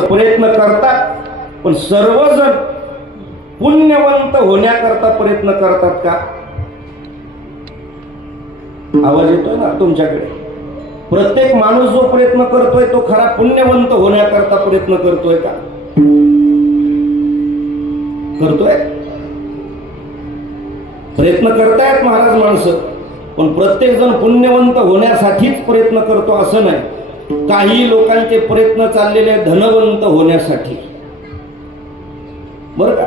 प्रयत्न करतात, पण सर्वजण पुण्यवंत होण्याकरता प्रयत्न करतात का? आवाज येतोय ना तुमच्याकडे? प्रत्येक माणूस जो प्रयत्न करतोय तो खरा पुण्यवंत होण्याकरता प्रयत्न करतोय का? करतोय? प्रयत्न करतायत महाराज माणसं, पण प्रत्येक जण पुण्यवंत होण्यासाठीच प्रयत्न करतो असं नाही. काही लोकांचे प्रयत्न चाललेले धनवंत होण्यासाठी, बरं का?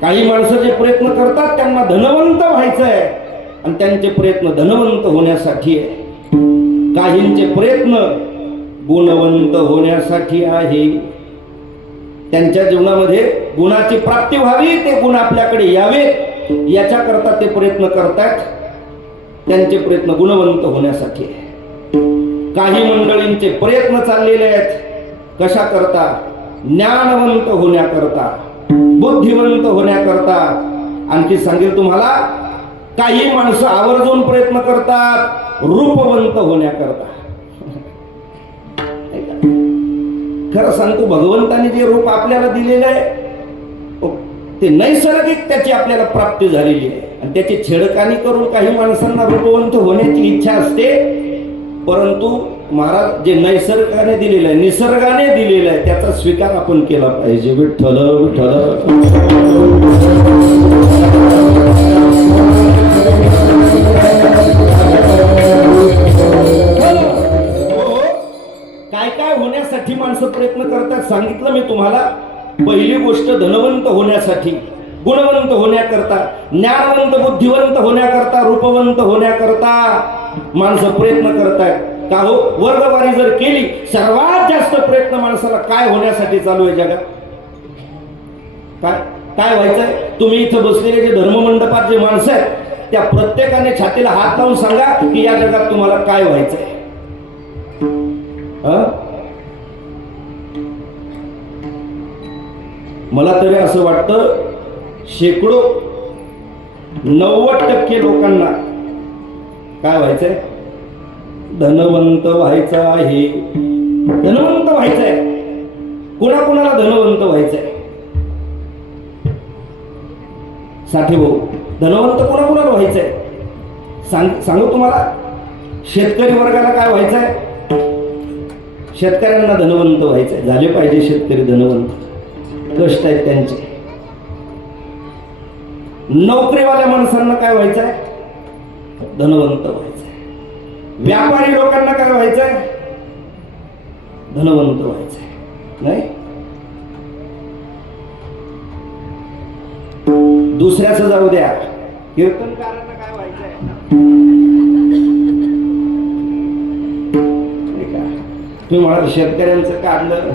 काही माणसं जे प्रयत्न करतात त्यांना धनवंत व्हायचं आहे आणि त्यांचे प्रयत्न धनवंत होण्यासाठी आहे. काहींचे प्रयत्न गुणवंत होण्यासाठी आहे. त्यांच्या जीवनामध्ये गुणाची प्राप्ती व्हावी, ते गुण आपल्याकडे यावेत याच्याकरता ते प्रयत्न करतात. त्यांचे प्रयत्न गुणवंत होण्यासाठी आहे. काही मंडळींचे प्रयत्न चाललेले आहेत कशा करता? ज्ञानवंत होण्याकरता, बुद्धिवंत होण्याकरता. आणखी सांगेल तुम्हाला, काही माणसं आवर्जून प्रयत्न करतात रूपवंत होण्याकरता. खरं सांगतो, भगवंताने जे रूप आपल्याला दिलेलं आहे ते नैसर्गिक त्याची आपल्याला प्राप्ती झालेली आहे. आणि त्याची छेडखानी करून काही माणसांना रूपवंत होण्याची इच्छा असते, परंतु महाराज जे नैसर्गाने दिलेलं आहे, निसर्गाने दिलेलं आहे, त्याचा स्वीकार आपण केला पाहिजे. विठ्ठल विठ्ठल. काय काय होण्यासाठी माणसं प्रयत्न करतात सांगितलं मी तुम्हाला. पहिली गोष्ट धनवंत होण्यासाठी, गुणवंत होण्याकरता, ज्ञानवंत बुद्धिवंत होण्याकरता, रूपवंत होण्याकरता माणसं प्रयत्न करतायत. का हो? वर्गवारी जर केली, सर्वात जास्त प्रयत्न माणसाला काय होण्यासाठी चालू आहे जगात? काय काय व्हायचंय? तुम्ही इथं बसलेले जे धर्ममंडपात जे माणसं आहेत त्या प्रत्येकाने छातीला हात लावून सांगा की या जगात तुम्हाला काय व्हायचंय? मला तरी असं वाटतं, शेकडो 90% लोकांना काय व्हायचंय? धनवंत व्हायचं आहे. धनवंत व्हायचंय. कुणाकुणाला धनवंत व्हायचंय? साठे भाऊ, धनवंत कुणाकुणाला व्हायचंय? सांगू तुम्हाला, शेतकरी वर्गाला काय व्हायचंय? शेतकऱ्यांना धनवंत व्हायचंय. झाले पाहिजे शेतकरी धनवंत, कष्ट आहेत त्यांचे. नोकरीवाल्या माणसांना काय व्हायचंय? धनवंत व्हायचंय. व्यापारी लोकांना काय व्हायचंय? धनवंत व्हायचंय. नाही, दुसऱ्याचं जाऊ द्या, कीर्तनकारांना काय व्हायचंय? तुम्ही म्हणाल शेतकऱ्यांचं काढलं,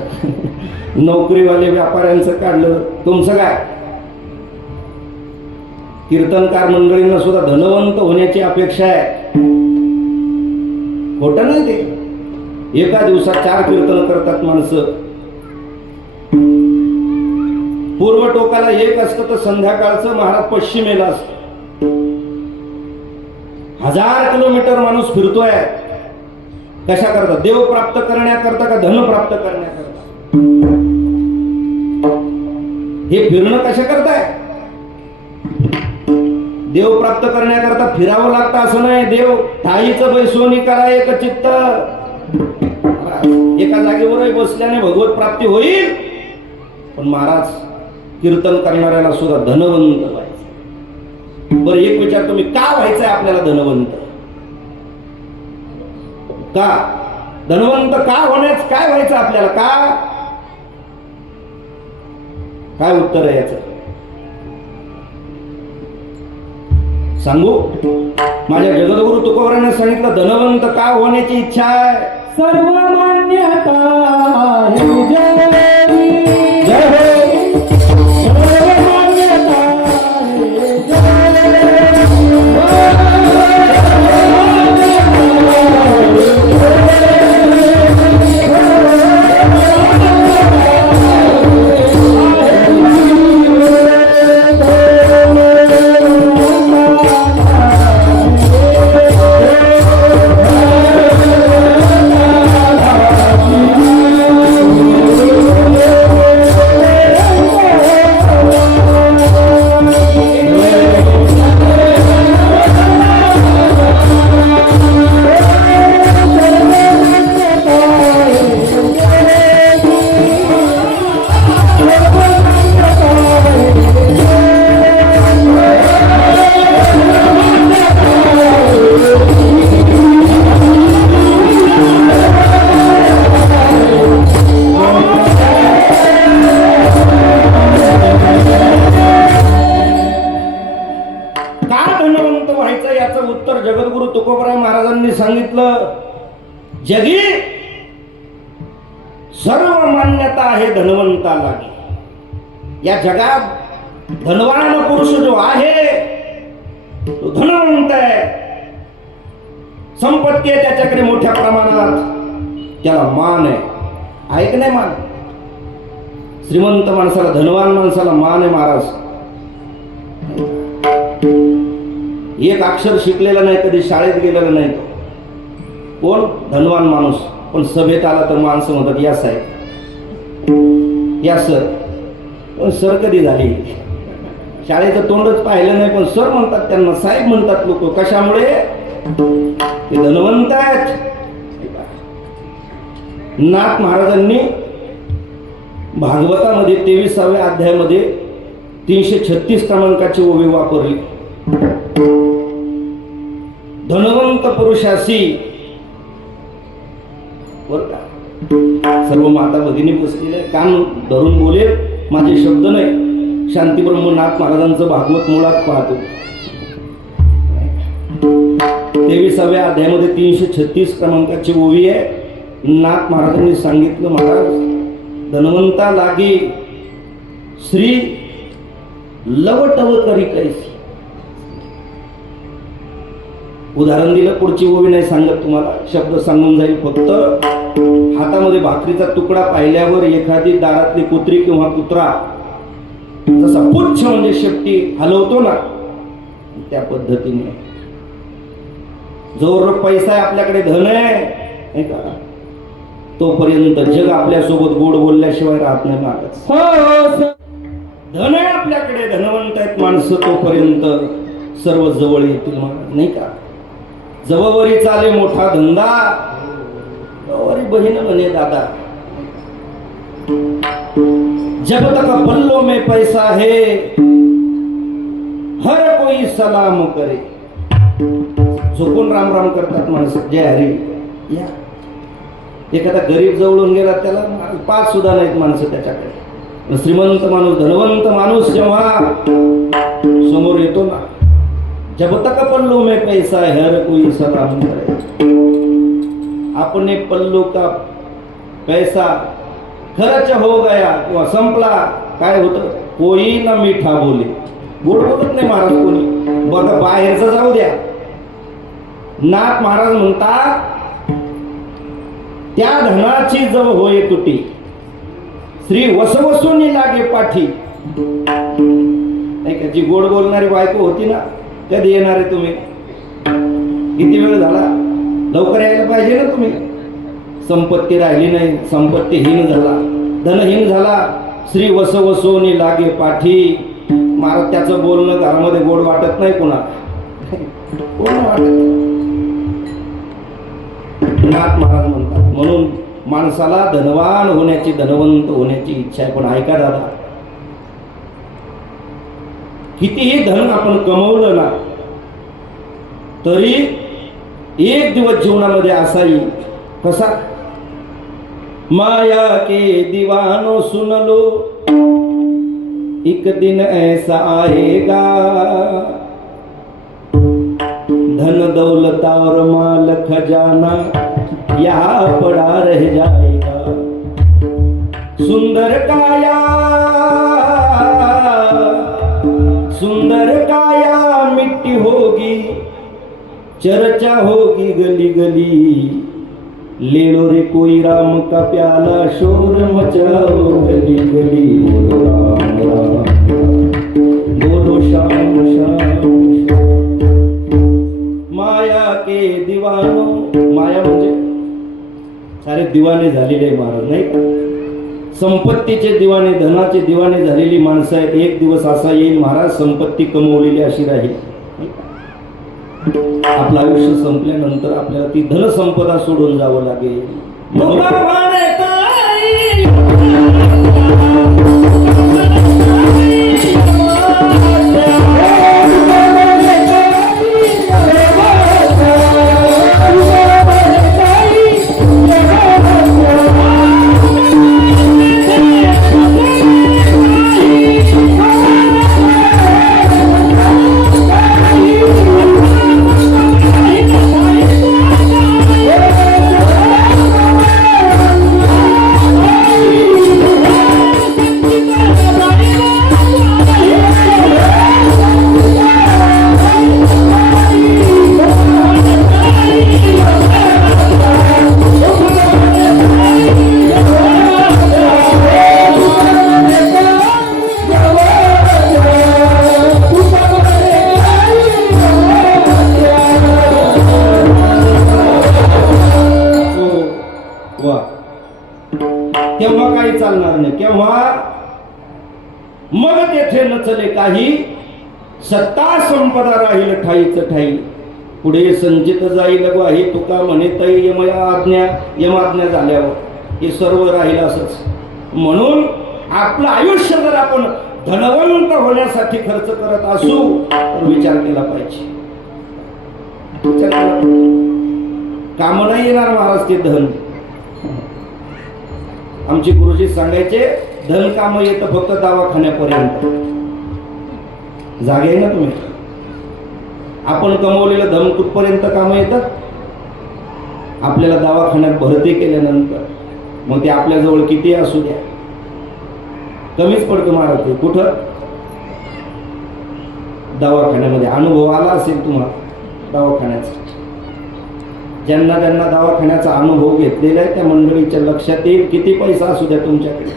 नोकरीवाले व्यापाऱ्यांचं काढलं, तुमचं काय? कीर्तनकार मंडळींना सुद्धा धनवंत होण्याची अपेक्षा आहे. खोटं नाही ते. एका दिवसात 4 कीर्तन करतात माणसं. पूर्व टोकाला एक असतं तर संध्याकाळचं महाराज पश्चिमेला असतं. 1000 किलोमीटर माणूस फिरतोय. कशा करता? देव प्राप्त करण्याकरता का धन प्राप्त करण्याकरता? हे फिरणं कशा करताय? देव प्राप्त करण्याकरता फिरावं लागतं असं नाही. देव ठाईचं बैसोनी करा एक चित्त. एका जागेवरही बसल्याने भगवत प्राप्ती होईल. पण महाराज, कीर्तन करणाऱ्याला सुद्धा धनवंत व्हायचं. बरं, एक विचार तुम्ही, का व्हायचंय आपल्याला धनवंत? का धनवंत का होण्याच? काय व्हायचं आपल्याला? का? काय उत्तर आहे याचं? सांगू? माझ्या जगद्गुरु तुकोबराने सांगितलं, धनवंत का होण्याची इच्छा आहे? सर्वमान्यता मान्यता आहे धनवंता लागे. या जगात धनवान पुरुष जो आहे तो धनवंत आहे, संपत्ती आहे त्याच्याकडे मोठ्या प्रमाणात, त्याला मान आहे की नाही मान? श्रीमंत माणसाला, धनवान माणसाला मान आहे महाराज. एक अक्षर शिकलेला नाही, कधी शाळेत गेलेला नाही, कोण? धनवान माणूस. पण सभेत आला तर माणसं म्हणतात या साहेब, या सर. पण सर कधी झाली? शाळेचं तोंडच पाहिलं नाही, पण सर म्हणतात त्यांना, साहेब म्हणतात लोक. कशामुळे? ते धनवंत आहेत. नाथ महाराजांनी भागवतामध्ये 23व्या अध्यायामध्ये 336 क्रमांकाची ओवी वापरली. धनवंत पुरुषाशी, बर का, सर्व माता भगिनी बसलेल्या, कान धरून बोले, माझे शब्द नाही. शांती ब्रह्मनाथ महाराजांचं भागवत मुळात पाहतो. 23व्या अध्यायामध्ये 336 क्रमांकाची ओवी आहे. नाथ महाराजांनी सांगितलं, महाराज धनवंता लागे श्री लवटव करी कैसी. उदाहरण दिलं, पुढची ओवी नाही सांगत तुम्हाला, शब्द सांगून जाईल. फक्त हातामध्ये भाकरीचा तुकडा पाहिल्यावर एखादी दारातली कुत्री किंवा कुत्रा जसा पुच्छ म्हणजे शेपटी हलवतो ना, त्या पद्धतीने जोर पैसा आहे आपल्याकडे, धन आहे का, तोपर्यंत जग आपल्यासोबत गोड बोलल्याशिवाय राहत नाही महाराज. धन आहे आपल्याकडे, धनवंत आहेत माणसं, तोपर्यंत सर्व जवळ येतील महाराज, नाही का? जवळवरी चाले मोठा धंदा, जवळवरी बहीण म्हणे दादा. जब तक पल्लो में पैसा है हर कोई सलाम करे. झोपून राम राम करतात माणसं, जय हरी. या एखादा गरीब जवळून गेला त्याला पाच सुद्धा नाहीत माणसं त्याच्याकडे. श्रीमंत माणूस, धनवंत माणूस जेव्हा समोर येतो ना, जब तक पल्लो में पैसा है हर कोई सलाम करे. अपने पल्लो का पैसा खर्च हो गया किंवा संपला, काय होतं? कोई ना मीठा बोले. गोड बोलत नाही महाराज कोणी. बघा बाहेरचं जाऊ द्या, नाथ महाराज म्हणतात त्या धनाची जव होय तुटी, श्री वसवसूनी लागे पाठी. नाही का, जी गोड बोलणारी बायको होती ना, कधी येणार आहे तुम्ही? किती वेळ झाला? लवकर यायला पाहिजे ना तुम्ही. संपत्ती राहिली नाही, संपत्तीहीन झाला, धनहीन झाला. श्री वसवसोनी लागे पाठी. महाराज त्याचं बोलणं घरामध्ये गोड वाटत नाही कोणा, कोण वाटत. नाथ महाराज म्हणतात, म्हणून माणसाला धनवान होण्याची, धनवंत होण्याची इच्छा आहे. पण ऐका दादा, कितीही धन आपण कमवलं ना, तरी एक दिवस जीवनामध्ये असा येईल, कसा? माया के दीवानो सुन लो, एक दिन ऐसा आएगा, धन दौलत और माल खजाना यहाँ पड़ा रह जाएगा. सुंदर काया, सुंदर काया मिट्टी होगी, चर्चा होगी गली गली. ले लो रे कोई राम का प्याला, शोर मचाओ गली गली. बोलो राम राम, बोलो श्याम श्याम. माया के दीवानो, माया म्हणजे सारे दिवाने झालेले महाराज, नाही का? संपत्तीचे दिवाने, धनाचे दिवाने झालेली माणसं आहेत. एक दिवस असा येईल महाराज, संपत्ती कमवलेली अशी राहील. आपलं आयुष्य संपल्यानंतर आपल्याला ती धनसंपदा सोडून जावं लागेल. तेव्हा काही चालणार नाही. केव्हा? मग तेथे नचले काही, सत्ता संपदा राहील ठाईच ठाई. पुढे संचित जाईल ग्वाही, तुका म्हणे तै यमाज्ञा झाल्यावर हे सर्व राहील असंच. म्हणून आपलं आयुष्य जर आपण धनवंत होण्यासाठी खर्च करत असू तर विचार केला पाहिजे. काम नाही येणार महाराज ते धन. आमचे गुरुजी सांगायचे धन काम येतं फक्त दवाखान्यापर्यंत. जागे आहे ना तुम्ही? आपण कमवलेलं धन कुठपर्यंत काम येतं? आपल्याला दवाखान्यात भरती केल्यानंतर. मग ते आपल्या जवळ किती असू द्या कमीच पडतं महाराज. ते कुठं? दवाखान्यामध्ये. अनुभव आला असेल तुम्हाला दवाखान्याचा. ज्यांना ज्यांना दवाखान्याचा अनुभव घेतलेला आहे त्या मंडळीच्या लक्षात येईल किती पैसा असू द्या तुमच्याकडे.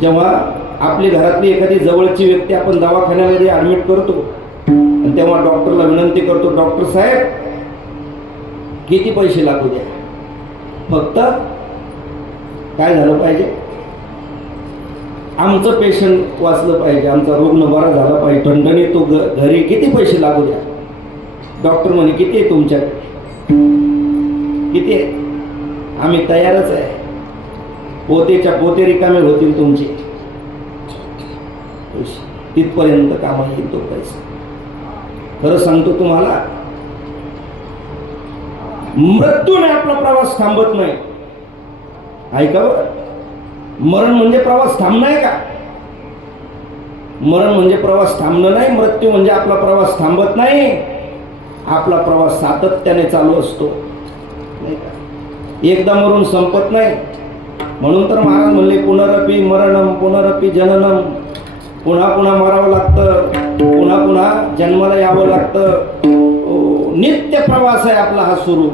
जेव्हा आपली घरातली एखादी जवळची व्यक्ती आपण दवाखान्यामध्ये ऍडमिट करतो आणि तेव्हा डॉक्टरला विनंती करतो, डॉक्टर साहेब किती पैसे लागू द्या, फक्त काय झालं पाहिजे, आमचं पेशंट वाचलं पाहिजे, आमचा रुग्ण बरा झाला पाहिजे, ठणठणी तो घरी किती पैसे लागू द्या. डॉक्टर म्हणे किती आहे तुमच्याकडे? किती आहे? आम्ही तयारच आहे. पोतेच्या पोते रिकामे होतील तुमचे. तिथपर्यंत कामाला येईल तो पैसा. खरं सांगतो तुम्हाला, मृत्यूने आपला प्रवास थांबत नाही. ऐका बरं, मरण म्हणजे प्रवास थांबणार का? मरण म्हणजे प्रवास थांबणं नाही. मृत्यू म्हणजे आपला प्रवास थांबत नाही. आपला प्रवास सातत्याने चालू असतो, नाही का? एकदा मरून संपत नाही. म्हणून तर महाराज म्हणले पुनरपी मरणम पुनरपी जननम. पुन्हा पुन्हा मरावं लागतं, पुन्हा पुन्हा जन्माला यावं लागतं. नित्य प्रवास आहे आपला हा सुरू.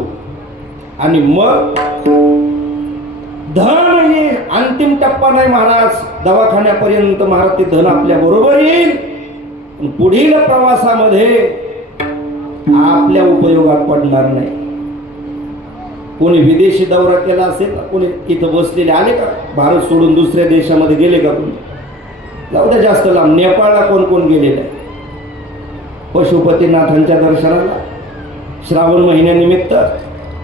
आणि मग धन हे अंतिम टप्पा नाही महाराज. दवाखान्यापर्यंत महाराज ते धन आपल्या बरोबर येईल. पुढील प्रवासामध्ये आपल्या उपयोगात पडणार नाही. कोणी विदेशी दौरा केला असेल, कोणी इथं बसलेले आले का, भारत सोडून दुसऱ्या देशामध्ये गेले का? कोणी जाऊ द्या जास्त लांब, नेपाळला कोण कोण गेलेलं आहे पशुपतीनाथांच्या दर्शनाला. श्रावण महिन्यानिमित्त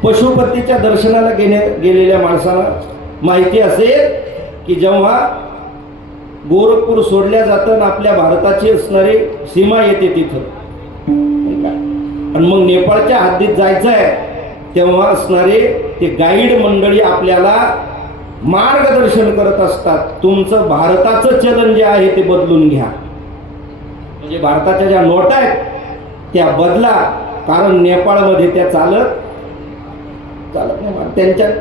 पशुपतीच्या दर्शनाला गेलेल्या माणसाला माहिती असेल की जेव्हा गोरखपूर सोडल्या जातं आपल्या भारताची असणारी सीमा येते तिथं, आणि मग नेपाळच्या हद्दीत जायचं आहे, तेव्हा असणारे ते गाईड मंडळी आपल्याला मार्गदर्शन करत असतात. तुमचं भारताचं चलन जे आहे ते बदलून घ्या. म्हणजे भारताच्या ज्या नोटा आहेत त्या बदला, कारण नेपाळमध्ये त्या चालत नाही.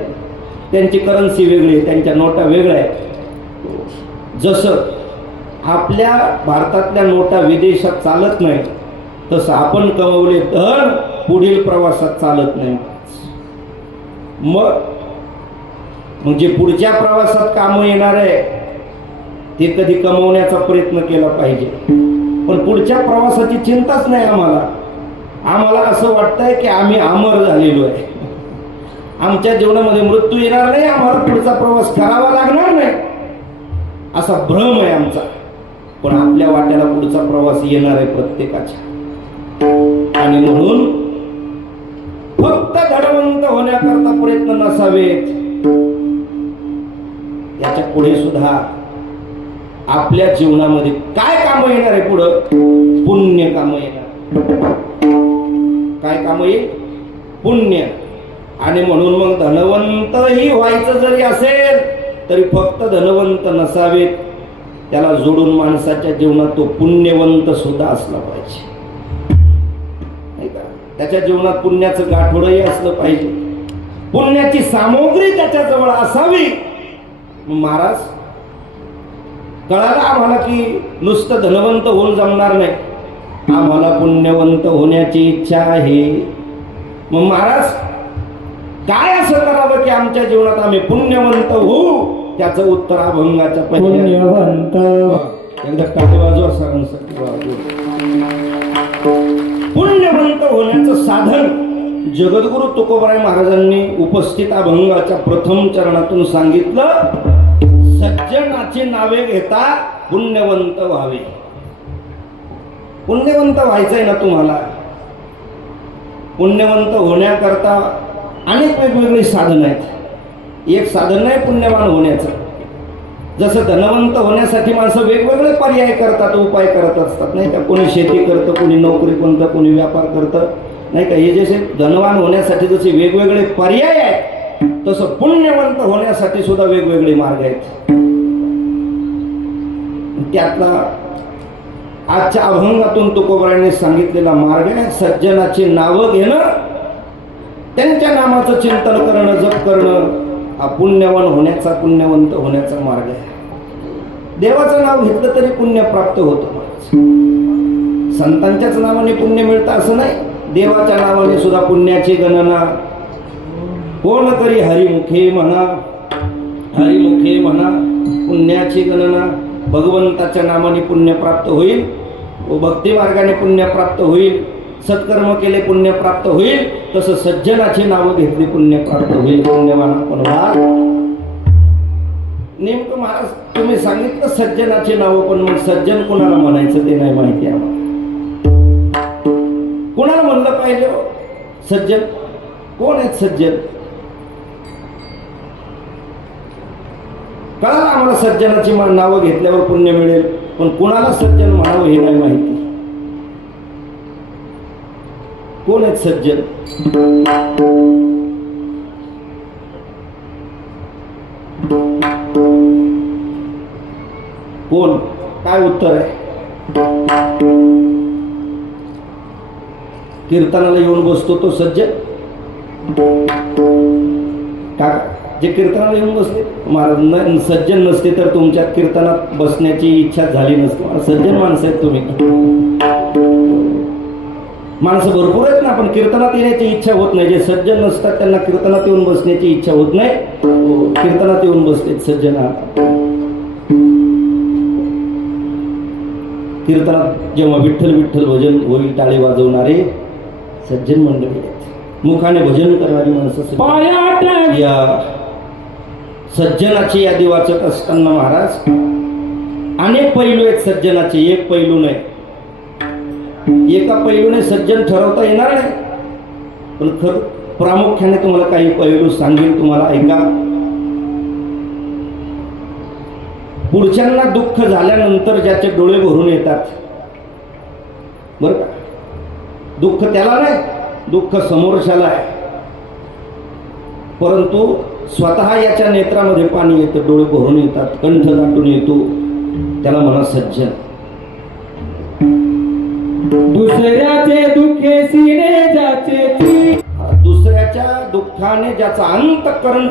त्यांची करन्सी वेगळी आहे, त्यांच्या नोटा वेगळ्या आहेत. जसं आपल्या भारतातल्या नोटा विदेशात चालत नाही, तसं आपण कमवले धन पुढील प्रवासात चालत नाही. मग जे पुढच्या प्रवासात कामं येणार आहे ते कधी कमवण्याचा प्रयत्न केला पाहिजे. पण पुढच्या प्रवासाची चिंताच नाही आम्हाला. आम्हाला असं वाटतंय की आम्ही अमर झालेलो आहे, आमच्या जीवनामध्ये मृत्यू येणार नाही, आम्हाला पुढचा प्रवास करावा लागणार नाही, असा भ्रम आहे आमचा. पण आपल्या वाट्याला पुढचा प्रवास येणार आहे प्रत्येकाच्या. आणि म्हणून फक्त धनवंत होण्याकरता प्रयत्न नसावेत. याच्या पुढे सुद्धा आपल्या जीवनामध्ये काय काम येणार आहे? पुढं पुण्य काम येणार. काय काम येईल? पुण्य. आणि म्हणून मग धनवंतही व्हायचं जरी असेल तरी फक्त धनवंत नसावेत, त्याला जोडून माणसाच्या जीवनात तो पुण्यवंत सुद्धा असला पाहिजे. त्याच्या जीवनात पुण्याचं गाठोडंही असलं पाहिजे, पुण्याची सामग्री त्याच्याजवळ असावी. महाराज कळालं आम्हाला की नुसतं धनवंत होऊन जमणार नाही, आम्हाला पुण्यवंत होण्याची इच्छा आहे. मग महाराज काय असं करावं की आमच्या जीवनात आम्ही पुण्यवंत होऊ? त्याचं उत्तर अभंगाच्या पहिल्या पुण्यवंत. एकदा टाके वाजवा सरांसाठी. पुण्यवंत होण्याचं साधन जगद्गुरु तुकोबाराय महाराजांनी उपस्थित अभंगाच्या प्रथम चरणातून सांगितलं, सज्जनाची नावे घेता पुण्यवंत व्हावे. पुण्यवंत व्हायचंय ना तुम्हाला? पुण्यवंत होण्याकरता अनेक वेगवेगळी साधनं आहेत. एक साधन नाही पुण्यवान होण्याचं. जसं धनवंत होण्यासाठी माणसं वेगवेगळे पर्याय करतात, उपाय करत असतात नाही का. कोणी शेती करतं, कोणी नोकरी करतं, कोणी व्यापार करतं नाही का. हे जसे धनवान होण्यासाठी जसे वेगवेगळे पर्याय आहेत, तसं पुण्यवंत होण्यासाठी सुद्धा वेगवेगळे मार्ग आहेत. त्यातला आजच्या अभंगातून तुकोबारायांनी सांगितलेला मार्ग आहे सज्जनाची नावं घेणं, त्यांच्या नामाचं चिंतन करणं, जप करणं, हा पुण्यवान होण्याचा, पुण्यवंत होण्याचा मार्ग आहे. देवाचं नाव घेतलं तरी पुण्य प्राप्त होतं. संतांच्याच नावाने पुण्य मिळतं असं नाही, देवाच्या नावाने सुद्धा पुण्याची गणना कोण करी हरिमुखे म्हणा, हरिमुखे म्हणा पुण्याची गणना. भगवंताच्या नावाने पुण्य प्राप्त होईल, व भक्ती मार्गाने पुण्य प्राप्त होईल, सत्कर्म केले पुण्य प्राप्त होईल. तसं सज्जनाची नावं घेतली पुण्य प्राप्त होईल. पुण्यवान आपण व्हाल. नेमकं महाराज तुम्ही सांगितलं सज्जनाची नावं, पण मग सज्जन कोणाला म्हणायचं ते नाही माहिती आम्हाला. कोणाला म्हणलं पाहिजे सज्जन? कोण आहेत सज्जन? कळालं आम्हाला सज्जनाची नावं घेतल्यावर पुण्य मिळेल, पण कोणाला सज्जन म्हणावं हे नाही माहिती. कोण आहेत सज्जन? कोण? काय उत्तर आहे? कीर्तनाला येऊन बसतो तो सज्जन का? जे कीर्तनाला येऊन बसले महाराज सज्जन नसते तर तुमच्यात कीर्तनात बसण्याची इच्छा झाली नसते. सज्जन माणसं आहेत तुम्ही. माणसं भरपूर आहेत ना, पण कीर्तनात येण्याची इच्छा होत नाही. जे सज्जन नसतात त्यांना कीर्तनात येऊन बसण्याची इच्छा होत नाही. कीर्तनात येऊन बसते सज्जन. कीर्तनात जेव्हा विठ्ठल विठ्ठल भजन होईल टाळी वाजवणारे सज्जन मंडळी आहेत. मुखाने भजन करणारी माणसं. या सज्जनाची यादी वाचत असताना महाराज अनेक पैलू आहेत सज्जनाचे, एक पैलू नाही. एका पैलूने सज्जन ठरवता येणार नाही, पण खरं प्रामुख्याने तुम्हाला काही पैलू सांगेल, तुम्हाला ऐका. पुढच्यांना दुःख झाल्यानंतर ज्याचे डोळे भरून येतात बरं का, दुःख त्याला नाही, दुःख समोरच्याला आहे, परंतु स्वतः याच्या नेत्रामध्ये पाणी येतं, डोळे भरून येतात, कंठ दाटून येतो, त्याला म्हणा सज्जन. दुसऱ्याचे दुःखे सिने जाचे, दुसऱ्याच्या दुःखाने ज्याचा अंतःकरण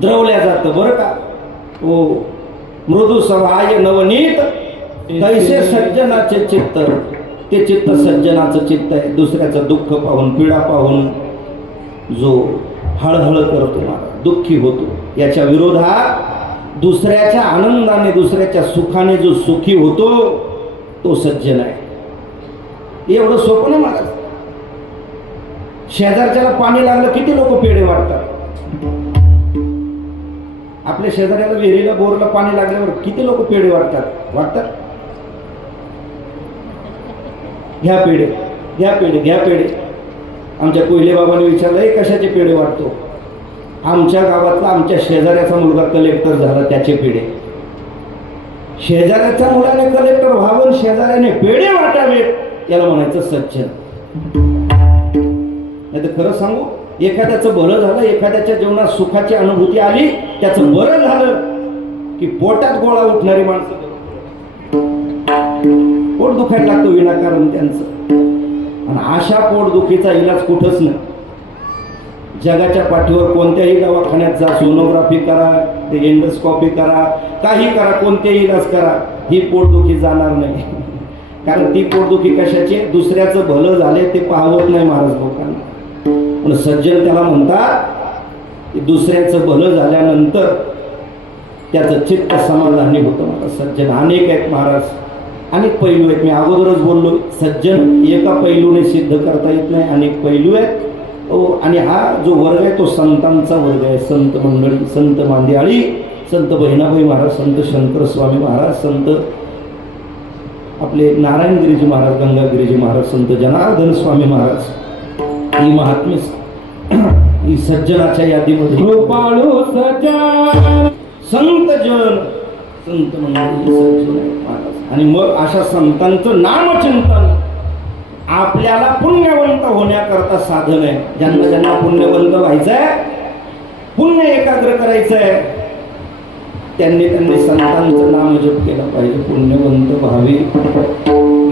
द्रवल्या जातं बरं का. हो, मृदू सहाय नवनीत कैसे सज्जनाचे चित्त, ते चित्त सज्जनाचं चित्त आहे. दुसऱ्याचं दुःख पाहून, पीडा पाहून जो हळहळ करतो, दुःखी होतो, याच्या विरोधात दुसऱ्याच्या आनंदाने, दुसऱ्याच्या सुखाने जो सुखी होतो तो सज्जन आहे. एवढं सोपं नाही महाराज. शेजारच्याला पाणी लागलं किती लोक पेढे वाटतात. आपल्या शेजाऱ्याला विहिरीला बोरला पाणी लागल्यावर किती लोक पेढे वाटतात. घ्या पेढे, घ्या पेढे, घ्या पेढे. आमच्या कोयले बाबांनी विचारलं कशाचे पेढे वाटतो. आमच्या गावातला आमच्या शेजाऱ्याचा मुलगा कलेक्टर झाला, त्याचे पेढे. शेजाऱ्याच्या मुलाने कलेक्टर व्हावं, शेजाऱ्याने पेढे वाटावेत, याला म्हणायचं सज्जन. नाही तर खरं सांगू, एखाद्याचं बरं झालं, एखाद्याच्या जीवनात सुखाची अनुभूती आली, त्याचं बरं झालं की पोटात गोळा उठणारी माणसं, पोट दुखायला लागतं विनाकारण त्यांचं. आणि अशा पोटदुखीचा इलाज कुठंच नाही. जगाच्या पाठीवर कोणत्याही दवाखान्यात जा, सोनोग्राफी करा, ते एंडोस्कोपी करा, काही करा, कोणतेही इलाज करा, ही पोटदुखी जाणार नाही. कारण ती पोटदुखी कशाची? दुसऱ्याचं भलं झाले ते पाहत नाही महाराज लोकांना. पण सज्जन त्याला म्हणतात की दुसऱ्याचं भलं झाल्यानंतर त्याचं चित्त समाधानी होतं. मला सज्जन अनेक आहेत महाराज, अनेक पैलू आहेत. मी अगोदरच बोललो, सज्जन एका पैलूने सिद्ध करता येत नाही, अनेक पैलू आहेत. आणि हा जो वर्ग आहे तो संतांचा वर्ग आहे. संत मंडळी, संत मांदियाळी, संत बहिणाबाई महाराज, संत शंकर स्वामी महाराज, संत आपले नारायणगिरीजी महाराज, गंगागिरीजी महाराज, संत जनार्दन स्वामी महाराज, ही महात्मे ही सज्जनाच्या यादीमध्ये कृपाळू सज्जन संत जन, संत मंडळी सज्जन आहेत महाराज. आणि मग अशा संतांचं नामचिंतन आपल्याला पुण्यवंत होण्याकरता साधन आहे. ज्यांना ज्यांना पुण्यवंत व्हायचंय, पुण्य एकाग्र करायचंय, त्यांनी संतांचं नाम जप केलं पाहिजे. पुण्यवंत व्हावे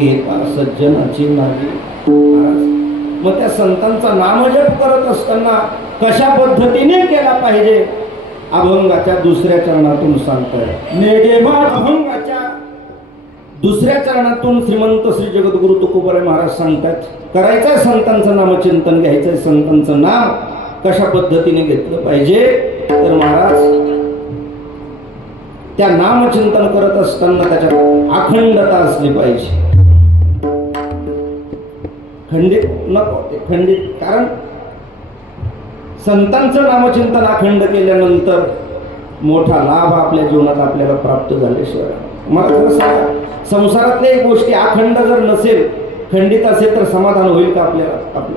एका सज्जनाची नावे महाराज. मग त्या संतांचा नामजप करत असताना कशा पद्धतीने केला पाहिजे, अभंगाच्या दुसऱ्या चरणातून सांगताय. अभंगाच्या दुसऱ्या चरणातून श्रीमंत श्री जगद्गुरु तुकोबाराय महाराज सांगतात, करायचंय संतांचं नामचिंतन, घ्यायचंय संतांचं नाम. कशा पद्धतीने घेतलं पाहिजे तर महाराज, त्या नामचिंतन करत असताना त्याच्यात अखंडता असली पाहिजे. खंडित नको, ते खंडित. कारण संतांचं नामचिंतन अखंड केल्यानंतर मोठा लाभ आपल्या जीवनात आपल्याला प्राप्त झाल्याशिवाय. मला खरं सांगा, संसारातल्या एक गोष्टी अखंड जर नसेल, खंडित असेल तर समाधान होईल का आपल्याला?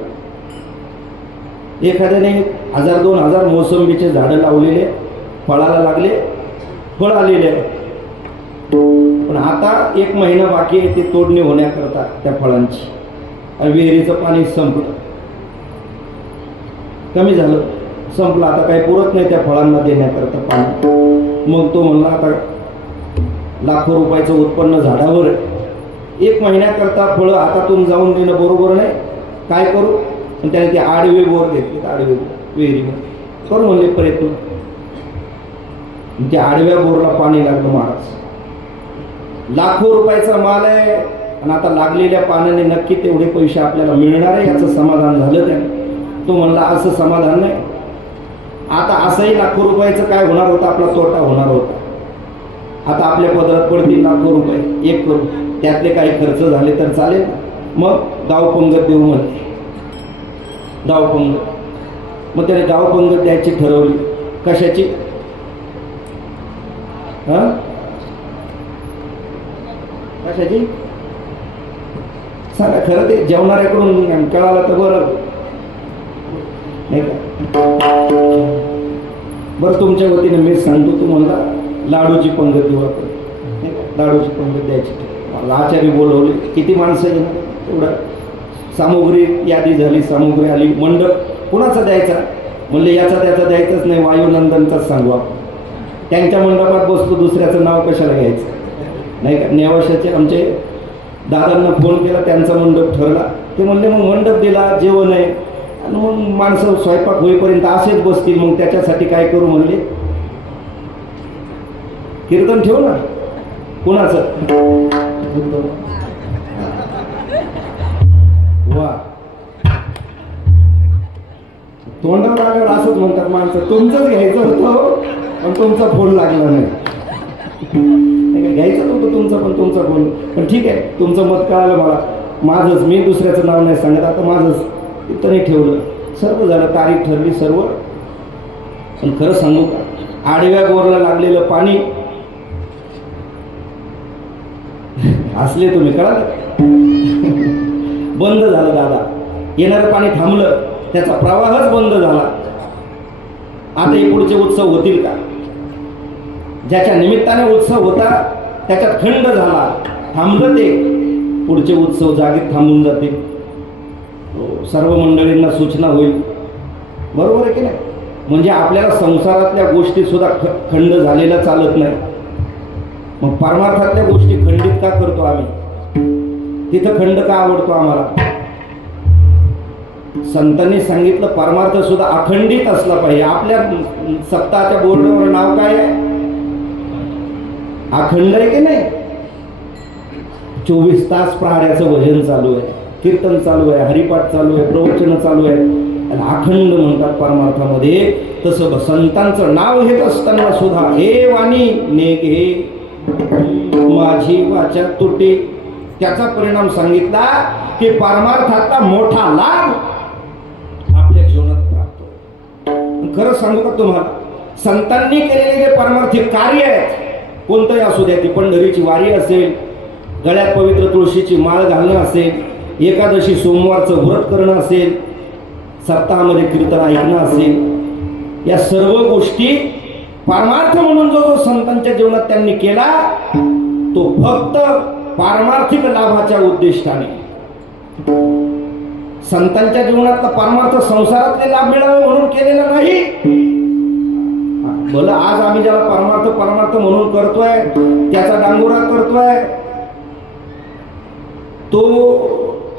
एखाद्याने 1000-2000 मोसंबीचे झाडं लावलेले, फळाला लागले, फळ आलेले आहे, पण आता 1 महिना बाकी आहे ते तोडणी होण्याकरता त्या फळांची. आणि विहिरीचं पाणी संपलं, कमी झालं, संपलं, आता काही पुरत नाही त्या फळांना देण्याकरता पाणी. मग तो म्हणला आता लाखो रुपयाचं उत्पन्न झाडावर आहे, 1 महिन्याकरता फळं हातातून जाऊन देणं बरोबर नाही, काय करू? आणि त्याने ते आडवे बोर घेतले, आडवे बोर विहिरीमध्ये करू म्हणले प्रयत्न. त्या आडव्या बोरला पाणी लागलं महाराज. लाखो रुपयाचा माल आहे आणि आता लागलेल्या पाण्याने नक्की तेवढे पैसे आपल्याला मिळणार आहे याचं समाधान झालं त्याने. तो म्हणला असं समाधान नाही, आता असंही लाखो रुपयाचं काय होणार होतं, आपला तोटा होणार होता. आता आपल्या पदरात पडतील लाखो रुपये, 1 करू, त्यातले काही खर्च झाले तर चालेल. मग गाव पंगत देऊ म्हणते, गाव पंगत. मग त्याने गाव पंगत द्यायची ठरवली. कशाची? कशाची सांगा खरं, ते जेवणाऱ्याकडून कळालं तर बरं नाही का? बरं, तुमच्या वतीने मी सांगतो, तू म्हणला लाडूची पंगत देऊ आपण, नाही का? लाडूची पंगत द्यायची. आचार्य बोलवले, किती माणसं येणार तेवढं. सामुग्री यादी झाली, सामुग्री आली. मंडप कुणाचा द्यायचा? म्हणले याचा त्याचा द्यायचाच नाही, वायुनंदनचाच सांगू आपण. त्यांच्या मंडपात बसतो, दुसऱ्याचं नाव कशाला घ्यायचं, नाही का? नेवाशाचे आमचे दादांना फोन केला, त्यांचा मंडप ठरला. ते म्हणले मग मंडप दिला, जेवण आहे, आणि मग माणसं स्वयंपाक होईपर्यंत असेच बसतील, मग त्याच्यासाठी काय करू म्हणले, कीर्तन ठेवू ना. कुणाचं? वा, तोंडावर आल्यावर असंच म्हणतात माणसं, तुमचंच घ्यायचं होतं पण तुमचा फोन लागला नाही. घ्यायचं नव्हतं तुमचं, पण तुमचा फोन. पण ठीक आहे, तुमचं मत कळालं मला. माझंच, मी दुसऱ्याचं नाव नाही सांगत, आता माझंच इथं ठेवलं. सर्व झालं, तारीख ठरली सर्व. पण खरं सांगू का, आडव्या बोरला लागलेलं पाणी हसले तुम्ही, कळालं? बंद झालं दादा, येणारं पाणी थांबलं, त्याचा प्रवाहच बंद झाला. आता हे पुढचे उत्सव होतील का? ज्याच्या निमित्ताने उत्सव होता त्याच्यात खंड झाला, थांबलं ते, पुढचे उत्सव जागेत थांबून जातील. सर्व मंडळींना सूचना होईल, बरोबर आहे की नाही? म्हणजे आपल्याला संसारातल्या गोष्टी सुद्धा खंड झालेल्या चालत नाही. मग परमार्थातल्या गोष्टी खंडित का करतो आम्ही? तिथं खंड का आवडतो आम्हाला? संतांनी सांगितलं परमार्थ सुद्धा अखंडित असला पाहिजे. आपल्या सप्ताहाच्या बोर्डावर नाव काय आहे? अखंड आहे की नाही? 24 तास प्रहाराचं भजन चालू आहे, कीर्तन चालू आहे, हरिपाठ चालू आहे, प्रवचन चालू आहे, आणि अखंड म्हणतात परमार्थामध्ये. तसं संतांचं नाव घेत असताना सुद्धा, हे वाणी ने घे माझी वाचा तुटे त्याचा परिणाम सांगितला की परमार्थाचा मोठा लाभ आपल्या जीवनात प्राप्त होतो. खरं सांगू का तुम्हाला, संतांनी केलेले जे परमार्थिक कार्य आहेत, कोणतंही असू द्या, ती पंढरीची वारी असेल, गळ्यात पवित्र तुळशीची माळ घालणं असेल, एकादशी सोमवारचं व्रत करणं असेल, सप्ताहामध्ये कीर्तन ऐकणं असेल, या सर्व गोष्टी परमार्थ म्हणून जो संतांच्या जीवनात त्यांनी केला तो फक्त पारमार्थिक लाभाच्या उद्दिष्टाने. संतांच्या जीवनातला परमार्थ संसारातले लाभ मिळावे म्हणून केलेला नाही. भलं आज आम्ही ज्याला परमार्थ परमार्थ म्हणून करतोय, त्याचा डांगोरा करतोय, तो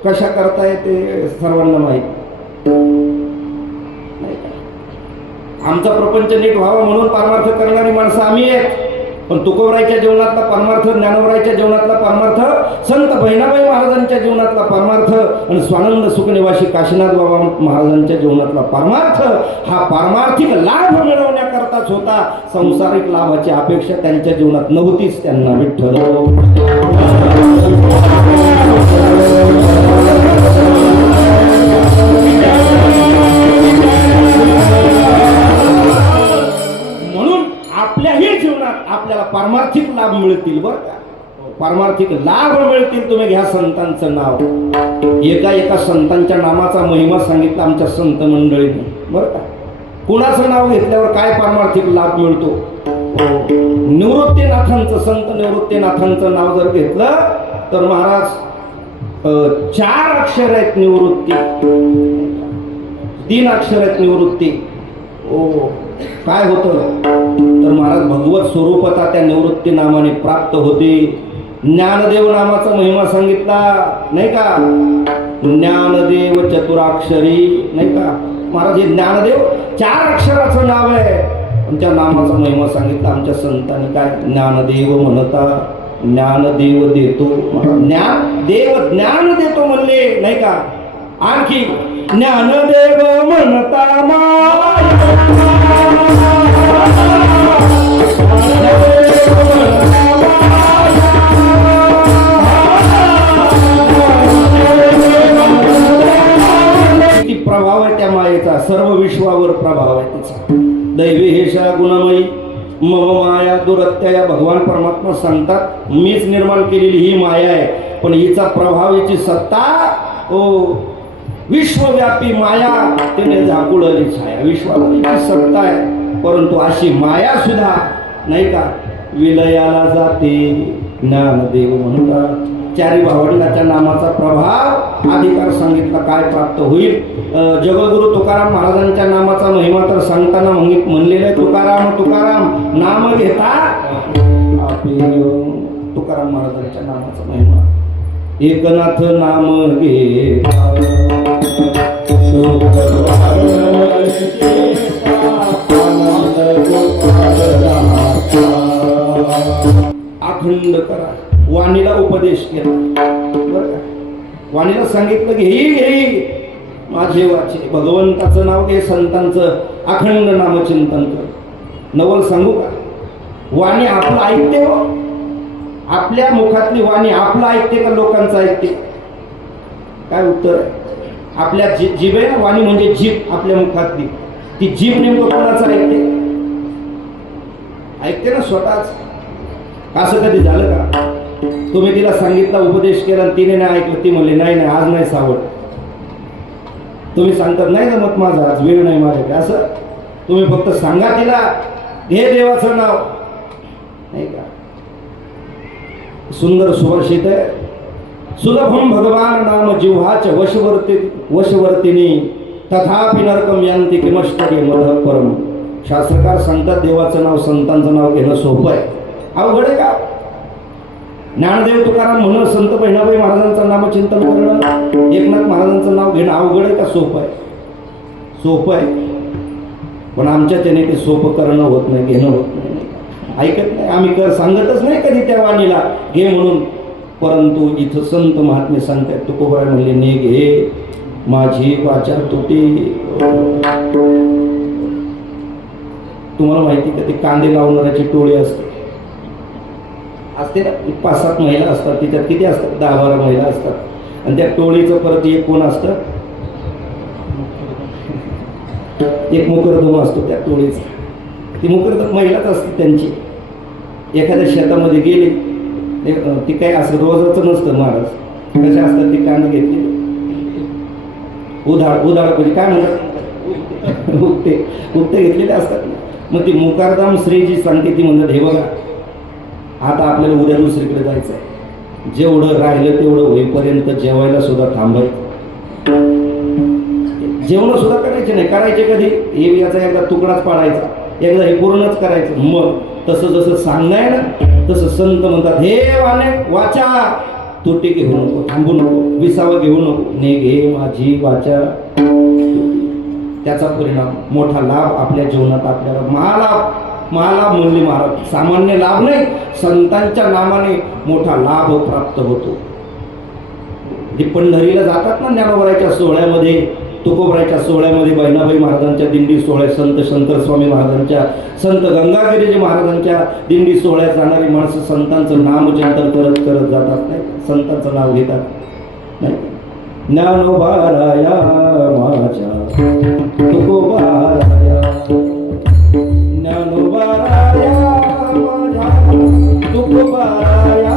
कशा करताय ते सर्वांना माहित. आमचा प्रपंच नीट व्हावा म्हणून परमार्थ करणारी माणसं आम्ही आहेत. पण तुकोबरायच्या जीवनातला परमार्थ, ज्ञानोबरायच्या जीवनातला परमार्थ, संत बहिणाबाई महाराजांच्या जीवनातला परमार्थ आणि स्वानंद सुखनिवासी काशीनाथ बाबा महाराजांच्या जीवनातला परमार्थ हा पारमार्थिक लाभ मिळवण्याकरताच होता. सांसारिक लाभाची अपेक्षा त्यांच्या जीवनात नव्हतीच. त्यांना विठ्ठल आपल्याही जीवनात आपल्याला पारमार्थिक लाभ मिळतील. बरं का, पारमार्थिक लाभ मिळतील. तुम्ही घ्या संतांचं नाव. एका संतांच्या नामाचा महिमा सांगितला आमच्या संत मंडळीने. बरं का, कुणाचं नाव घेतल्यावर काय पारमार्थिक लाभ मिळतो. निवृत्तीनाथांचं, संत निवृत्तीनाथांचं नाव जर घेतलं तर महाराज 4 अक्षर आहेत निवृत्ती, 3 अक्षर आहेत निवृत्ती. काय होतं तर महाराज भगवत स्वरूपता त्या निवृत्ती नामाने प्राप्त होते. ज्ञानदेव नामाचा महिमा सांगितला नाही का, ज्ञानदेव चतुराक्षरी नाही का महाराज. हे ज्ञानदेव 4 अक्षराचं नाव आहे, पण त्या नामाचा महिमा सांगितला आमच्या संतांनी. काय ज्ञानदेव म्हणता ज्ञानदेव देतो. ज्ञानदेव ज्ञान देतो म्हणले नाही का. आणखी ज्ञानदेव म्हणता किती प्रभाव आहे त्या मायेचा, सर्व विश्वावर प्रभाव आहे तिचा. दैवी हेशा गुणमयी मम माया दुरत्यया. भगवान परमात्मा सांगतात मीच निर्माण केलेली ही माया आहे, पण हिचा प्रभाव, हिची सत्ता विश्वव्यापी माया तिने झाकुळली छाया. विश्वाची सत्ता आहे, परंतु अशी माया सुद्धा नाही का विलयाला जाते. ज्ञानदेव म्हणतात. 4 भावंडाच्या नामाचा प्रभाव अधिकार सांगितला काय प्राप्त होईल. जगद्गुरु तुकाराम महाराजांच्या नामाचा महिमा तर सांगताना म्हणलेलं तुकाराम तुकाराम नाम घेता. तुकाराम महाराजांच्या नामाचा महिमा, एकनाथ नाम घेता अखंड करा. वाणीला उपदेश केला. बरं का, वाणीला सांगितलं की हे माझे वाचे भगवंताचं नाव घे, संतांचं अखंड नामचिंतन कर. नवल सांगू का, वाणी आपलं ऐकते हो. आपल्या मुखातली वाणी आपलं ऐकते का लोकांचं ऐकते. काय उत्तर आहे. आपल्या जीभ आहे ना, वाणी म्हणजे जीभ आपल्या मुखातली. ती जीभ नेमकं कोणाचं ऐकते. ऐकते ना स्वतःच. असं कधी झालं का तुम्ही तिला सांगितला उपदेश केला आणि तिने नाही ऐकलं, ती म्हणली नाही नाही आज नाही सावड. तुम्ही सांगतात नाही जमत माझं आज, वेळ नाही माझ्याकडे. असं तुम्ही फक्त सांगा तिला हे देवाचं नाव नाही का. सुंदर सुभाषित आहे. सुलभम भगवान नाम जिव्हाच वशवर्तिनी तथापि नरकम यांती किमष्टर्य मद परम. शास्त्रकार सांगतात देवाचं नाव, संतांचं नाव घेणं सोपं आहे, अवघड आहे का. ज्ञानदेव तुकाराम म्हणून संत बहिणाबाई महाराजांचं नामचिंतन करणं, एकनाथ महाराजांचं नाव घेणं अवघड आहे का सोपं आहे. सोपं आहे, पण आमच्या त्याने ते सोपं करणं होत नाही, घेणं होत नाही, ऐकत नाही. आम्ही सांगतच नाही कधी त्या वाणीला घे म्हणून. परंतु इथं संत महात्मे सांगतात तुकोबराय म्हणले ने घे माझी वाचा तुटी. तुम्हाला माहिती का, ते कांदे लावणाऱ्याची टोळी असते. असते ना 5-7 महिला असतात, तिच्यात किती असतात 10-12 महिला असतात आणि त्या टोळीचं परत एक कोण असतं, एक मुकरदम असतो त्या टोळीचा. ती मुकरदम महिलाच असते त्यांची. एखाद्या शेतामध्ये गेली, ती काही असं रोजाचं नसतं महाराज, कशा असतात ती कांदे घेतली उधाळ म्हणजे काय म्हणतात उगते घेतलेले असतात. मग ती मुकारदाम श्रीजी सांगते, ती म्हणतात हे बघा आता आपल्याला उद्या दुसरीकडे जायचं आहे, जेवढं राहिलं तेवढं होईपर्यंत जेवायला सुद्धा थांबायचं, जेवण सुद्धा करायचे नाही. करायचे कधी, हे याचा एकदा तुकडाच पाडायचा, एकदा हे पूर्णच करायचं. मग तसं जसं सांगणार ना तसं संत म्हणतात, हे वाने वाचा तुटी घेऊ नको, थांबू नको, विसावा घेऊ नको, ने घे माझी वाचा. त्याचा परिणाम मोठा लाभ आपल्या जीवनात आपल्याला महालाभ म्हणले महाराज, सामान्य लाभ नाही, संतांच्या नामाने मोठा लाभ प्राप्त होतो. जे पंढरीला जातात ना ज्ञानोबराच्या सोहळ्यामध्ये, तुकोबराच्या सोहळ्यामध्ये, बहिणाबाई महाराजांच्या दिंडी सोहळ्यात, संत शंकर स्वामी महाराजांच्या, संत गंगागिरीजी महाराजांच्या दिंडी सोहळ्यात जाणारी माणसं संतांचं नामचिंतन करत करत जातात, नाही संतांचं नाव घेतात. नाही ज्ञानोबाराया माझ्या तुकोबाराया, ज्ञानोबाराया माझ्या तुकोबाराया,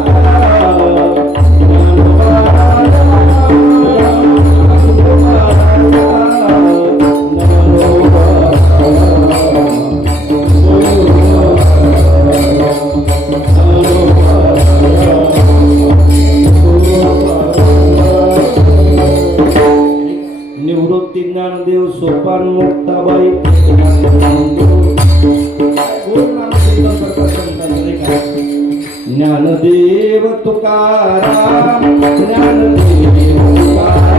निवृत्ती ज्ञानदेव सोपान मुक्ताबाई ज्ञानदेव तुकाराम, ज्ञानदेव तुकाराम,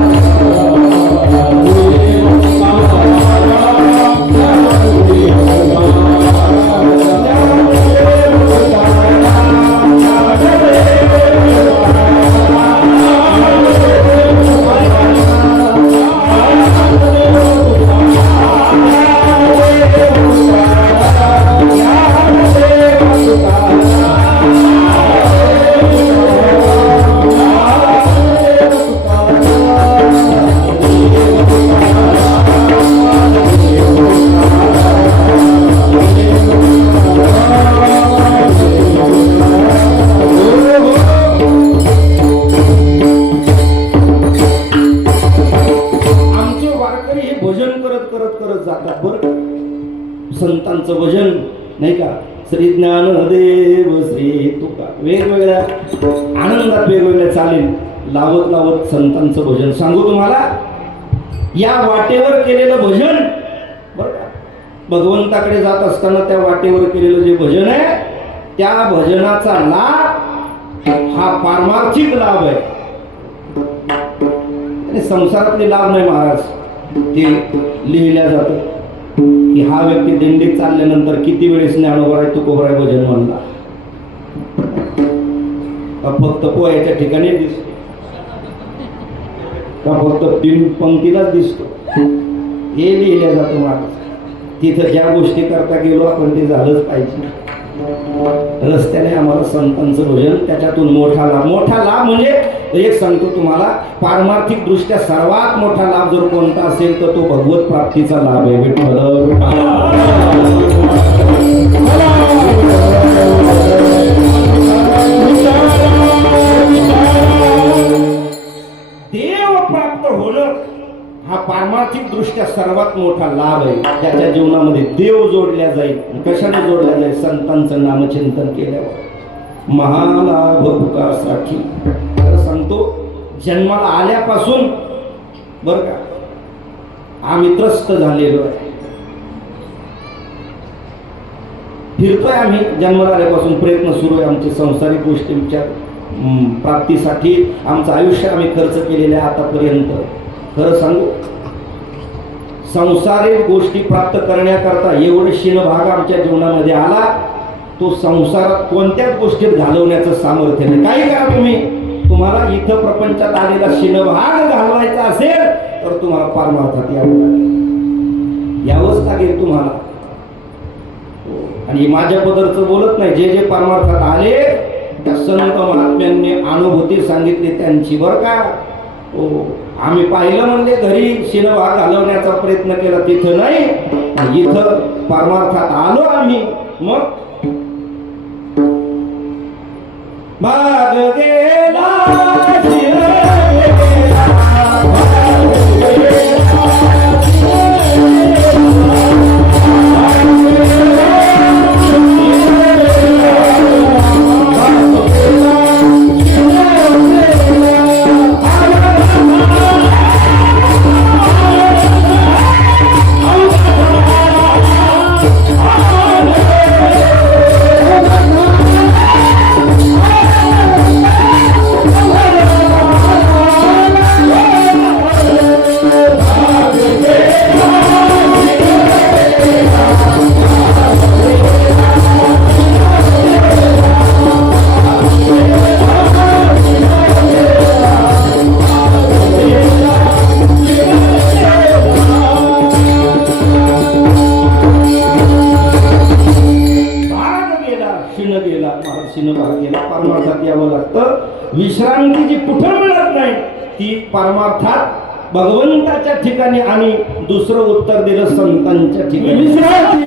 संतांचं भजन नाही का, श्री ज्ञानदेव श्री तुका, वेगवेगळ्या आनंदात वेगवेगळ्या चालेल लावत संतांचं भजन सांगू तुम्हाला. या वाटेवर केलेलं भजन बरं का, भगवंताकडे जात असताना त्या वाटेवर केलेलं जे भजन आहे, त्या भजनाचा लाभ हा पारमार्थिक लाभ आहे, आणि संसारातले लाभ नाही महाराज. ते लिहिल्या जातं की हा व्यक्ती दिंडीत चालल्यानंतर किती वेळेस ज्ञानोबराय तुकोबराय भजन म्हणला, का फक्त पोह्याच्या ठिकाणी दिसतो, का फक्त 3 पंक्तीलाच दिसतो, हे लिहिल्या जातं महाराज. तिथं ज्या गोष्टी करता गेलो आपण ते झालंच पाहिजे. रस्त्याने आम्हाला संतांचं भजन, त्याच्यातून मोठा लाभ म्हणजे एक सांगतो तुम्हाला, पारमार्थिक दृष्ट्या सर्वात मोठा लाभ जर कोणता असेल तर तो भगवत प्राप्तीचा लाभ आहे. विठ्ठल देव प्राप्त होणं हा पारमार्थिक दृष्ट्या सर्वात मोठा लाभ आहे, ज्याच्या जीवनामध्ये देव जोडल्या जाईल. कशाने जोडल्या जाईल? संतांचं नामचिंतन केल्यावर. महालाभ भुकासाठी सांगतो, जन्माला आल्यापासून बर का आम्ही त्रस्त झालेलो आहे, फिरतोय आम्ही. जन्माला आल्यापासून प्रयत्न सुरू आहे आमचे संसारिक गोष्टींच्या प्राप्तीसाठी. आमचं आयुष्य आम्ही खर्च केलेले आहे आतापर्यंत. खरं सांगू, संसारिक गोष्टी प्राप्त करण्याकरता एवढे शिनभाग आमच्या जीवनामध्ये आला, तो संसारात कोणत्याच गोष्टीत घालवण्याचं सामर्थ्य नाही. काही करा तुम्ही, तुम्हाला इथं प्रपंचात आलेला शिनभाग घालवायचा असेल तर तुम्हाला पारमार्थात यावंच लागेल तुम्हाला. आणि माझ्या पदरचं बोलत नाही, जे जे पारमार्थात आले त्या संत महात्म्यांनी अनुभूती सांगितली त्यांची बरं का. हो, आम्ही पाहिलं म्हणजे घरी शिनभाग घालवण्याचा प्रयत्न केला, तिथं नाही, इथं परमार्थात आलो आम्ही. मग भाग गेला शिर गेला, भाग गेला परमार्थात यावं लागतं. विश्रांती जी कुठं मिळत नाही ती परमार्थात भगवंताच्या ठिकाणी, आणि दुसरं उत्तर दिलं संतांच्या ठिकाणी. विश्रांती